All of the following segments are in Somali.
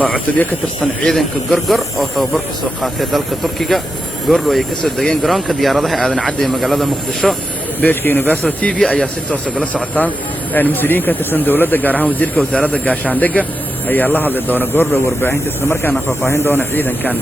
وعتبية كترسن عيدن كجرجر أو توبر كسوقات دلك تركيا جورلو يكسر دجين جران كديارته عدن عدي مجالات مقدشة بيش كيونيفرسال تي في أي ستة وسجل ساعتان المسؤولين كترسن دولة جارها وزير كوزارة جاشان دقة أي الله هذا دون جورلو وربعين تستمر كان فاهين دون عيدن كان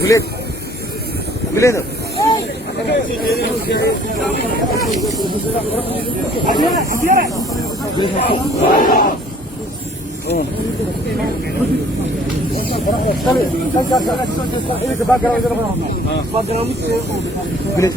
Guleed guleedo guleed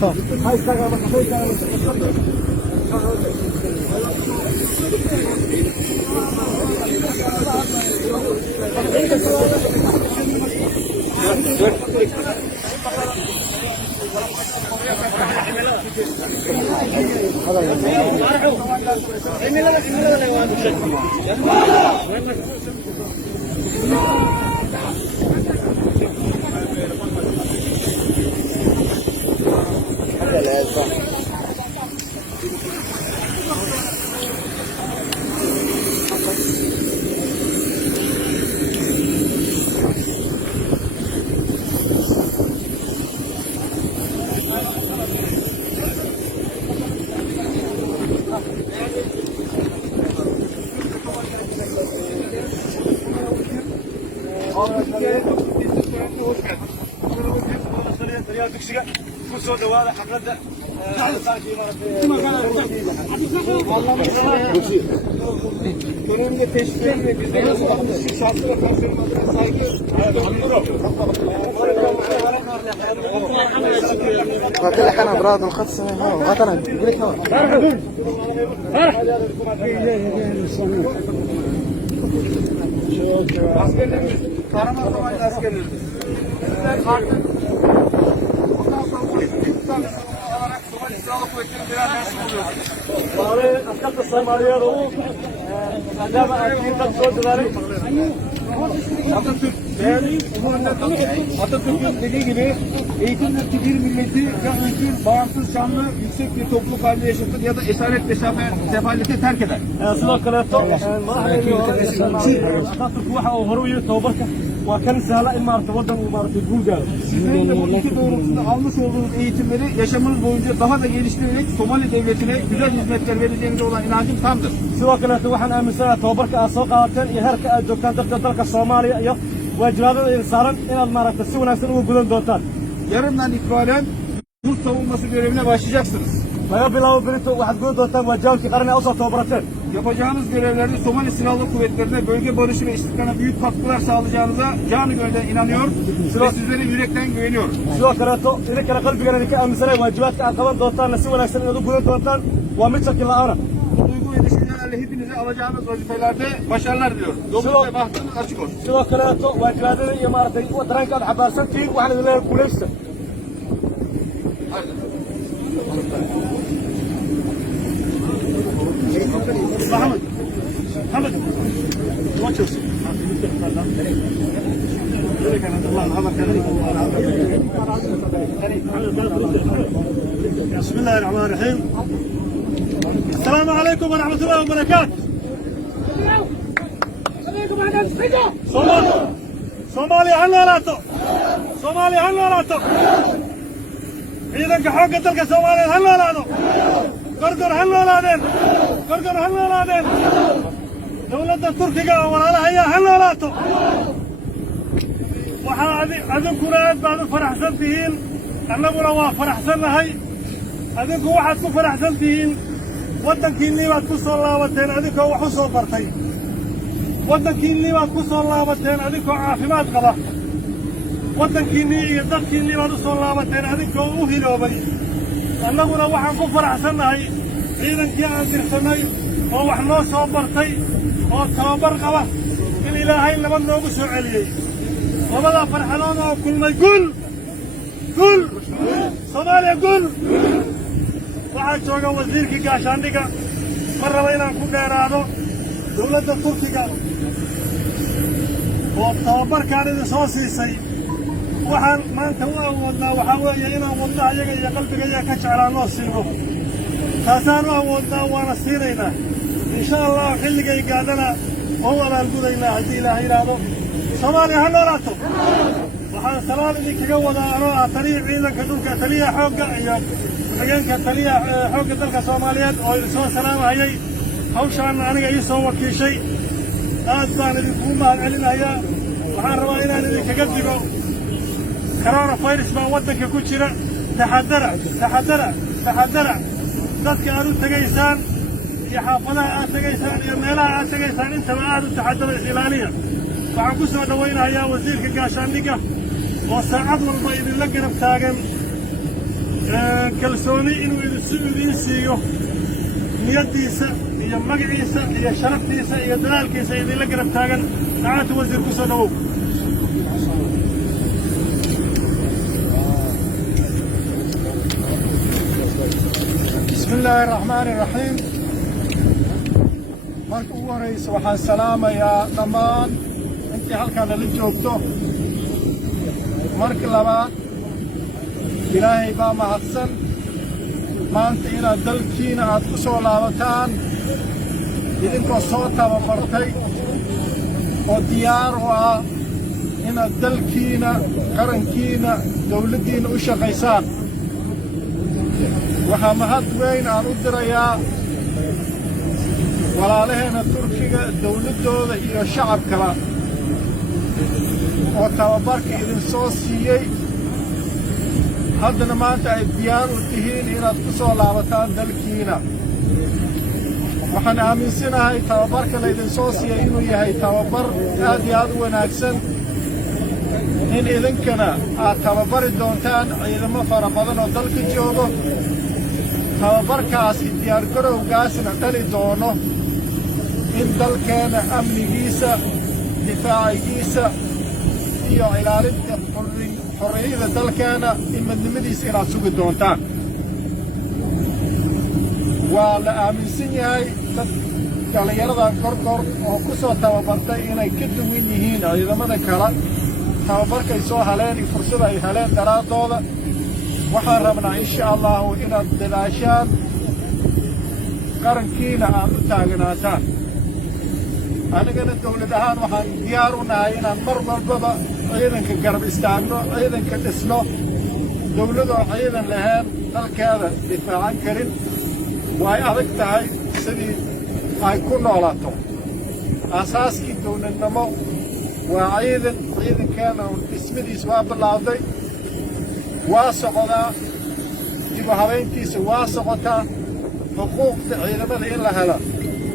dugsiga ku soo dhawaada xafladda Döneminde teşviklerin ve bizde nasıl yapılmış şahsı ve personelin adına saygı. قاتل حنا براد القدس قتلنا قلت هو Askerlerimiz, Kahraman Savaşı askerlerimiz. Bizler artık bundan sonra bu istihdam olarak Somali Silahlı Kuvvetleri'nin birer mensup oluyoruz. Atatürk değerli Atatürk'ün dediği gibi eğitim ve bir milleti ya özgür, bağımsız, şanlı, yüksek bir topluluk halinde yaşatır ya da esaret ve sefalete terk eder. Sizlerin de bu iki doğrultusunda almış olduğunuz eğitimleri yaşamınız boyunca daha da geliştirerek Somali Devleti'ne güzel hizmetler vereceğinize olan inancım tamdır. sidoo kaleeto waxaan aaminsanahay tababarka aad soo qaadateen iyo heerka aad joogtaan dalka Soomaaliya iyo waajibaadada idin saaran inaad maaragtay si wanaagsan uga gudan doontaan. Yarından itibaren yurt savunması görevine başlayacaksınız. laga bilaabo berito waxaad gudan doontaan waajibaadkii qaran ee usoo tababarateen. Yapacağınız görevlerde Somali Silahlı Kuvvetleri'ne bölge barışı ve istikrarına büyük katkılar sağlayacağınıza canı gönülden inanıyor ve sizlere yürekten güveniyorum. sidoo kaleeto idinkana qalbigana idinka aaminsanahay waajibaadka aad qaban doontaanna si wanaagsan inaad u gudan doontaan waa mid shaki la'aana. Bu duygu ve düşüncelerle hepinize alacağınız vazifelerde başarılar diliyorum. Yolunuz ve bahtınız açık olsun. sidoo kaleeto waajibaadada iyo maaragtay dareenka aad xabaarsan tihiin waxaan idin leeyahay guulaysta. Hamid. بسم الله الرحمن الرحيم. السلام عليكم ورحمة الله وبركاته. Soomaaliya ha noolaato. Soomaaliya ha noolaato. ciidanka xoogga dalka Soomaaliyeed ha noolaado. Gorgor ha noolaadeen. Gorgor ha noolaadeen. dawladda Turkiga oo walaalahayaa ha noolaato. waxaa adinkuna aad baad u faraxsan tihiin, annaguna waa faraxsannahay. adinku waxaad ku faraxsan tihiin waddankiinnii baad ku soo laabateen adinkoo wax u soo bartay. waddankiinnii baad ku soo laabateen adinkoo caafimaad qaba. waddankiinnii iyo dadkiinnii baad u soo laabateen adinkoo u hiloobay. annaguna waxaan ku faraxsannahay ciidankii aan dirsannay oo wax noo soo bartay oo tababar qaba in ilaahay nabad noogu soo celiyey. labadaa farxadood oo kulmay gul gul Soomaaliya gul. waxaa jooga wasiirkii gaashaandhiga ma raba inaan ku dheeraado. dawladda Turkiga oo tababarkaan idin soo siisay waxaan maanta u awoodnaa waxaa weeye inaan wadnaha iyaga iyo qalbigayaga ka jeclaanoo siino. taasaan u awoodnaa waana siinaynaa insha allah. xilligay gaadhana oo u abaalgudaynaa haddii ilaahay yidhaahdo. Soomaaliya ha noolaato. waxaan salaam idinkaga wadaa anoo ah taliya ciidanka dhulka, taliyaha xoogga iyo ku-xigeenka taliyaha xoogga dalka Soomaaliyeed oo idin soo salaamahayay. hawshaanna aniga ii soo wakiishay. aad baan idinkugu mahadcelinayaa. waxaan rabaa inaan idinkaga digo coronavirus baa waddanka ku jira. taxadara dadka aad u tegaysaan iyo xaafadaha aad tegaysaan iyo meelaha aad tegaysaan intaba aad u taxadara is-ilaaliya. waxaan ku soo dhawaynayaa wasiirka gaashaandhigga oo saacad walba idinla garab taagan, kalsooni inuu idiin siiyo niyaddiisa iyo magaciisa iyo sharaftiisa iyo dadaalkiisa idinla garab taagan. saacadta wasiir ku soo dhawow. بسم الله الرحمن الرحيم. marka ugu horeysa waxaan salaamayaa dhammaan intii halkan la joogto. marka labaad ilaahay baa mahadsan maanta inaad dalkiina aad ku soo laabataan idinkoo soo tababartay oo diyaar u ah inaad dalkiina, qarankiina, dawladdiina u shaqaysaan. waxaa mahad weyn aan u dirayaa walaalaheena Turkiga, dawladdooda iyo shacabkaba oo tababarka idin soo siiyey. haddana maanta ay diyaar u tihiin inaad ku soo laabataan dalkiina. waxaan aaminsanahay tababarka laydin soo siiyay inuu yahay tababar aad iyo aad u wanaagsan, in idinkana aad tababari doontaan ciidamo fara badan oo dalka joogo. tababarkaasi diyaargarowgaasna dhali doono in dalkeena amnigiisa, difaacigiisa iyo ilaalinta xorriyada dalkeena in midnimadiisa inaad sugi doontaan. waa la aaminsan yahay dad dhallinyaradan gorgor oo ku soo tababartay inay ka duwan yihiin ciidamada kale tababarkay soo heleen iyo fursada ay heleen daraaddooda. waxaan rabnaa insha allahu inaad dadaashaan, qarankiina aad u taaganaataan. anigana dawlad ahaan waxaan diyaar u nahay inaan mar walbaba ciidanka garab istaagno, ciidanka dhisno. dawladoo ciidan lahayn dalkeeda difaacan karin way adag tahay sidii ay ku noolaato. aasaaskii dawladnimo waa ciidankeena dhismadiis waa bilaawday, waa socdaa, dib u habayntiisa waa socotaa. xuquuqda ciidamada in la helo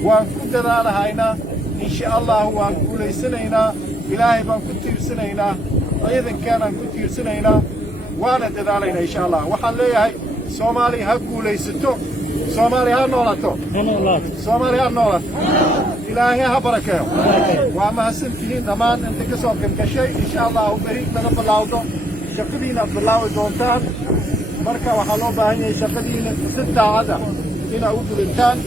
waan ku dadaalahaynaa. insha allahu waan guulaysanaynaa. ilaahay baan ku tiirsanaynaa, ciidankeenaan ku tiirsanaynaa, waana dadaalaynaa insha allah. waxaan leeyahay soomaaliya ha guulaysato, soomaaliya ha noolato, soomaaliya ha noolato, ilaahay ha barakeeyo. waa mahadsantihiin dhammaan inta ka soo gangashay. insha allahu beri laga bilaawdo shaqadiina aad bilaawi doontaan. marka waxaa loo baahan yahay shaqadiina si daacada inaad u gulintaan.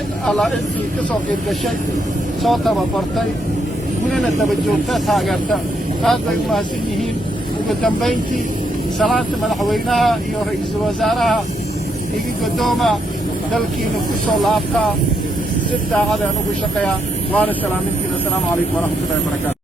in alla intii ka soo qaybgashay, soo tababartay, welina daba joogta taageerta, aad bay u mahadsan yihiin. ugu dambayntii salaanta madaxweynaha iyo ra'iisul wasaaraha iga guddooma, dalkiina ku soo laabtaa, si daacada aan ugu shaqeeyaa. waana salaamintiina. assalaamu calaykum waraxmatullahi wabarakaatu.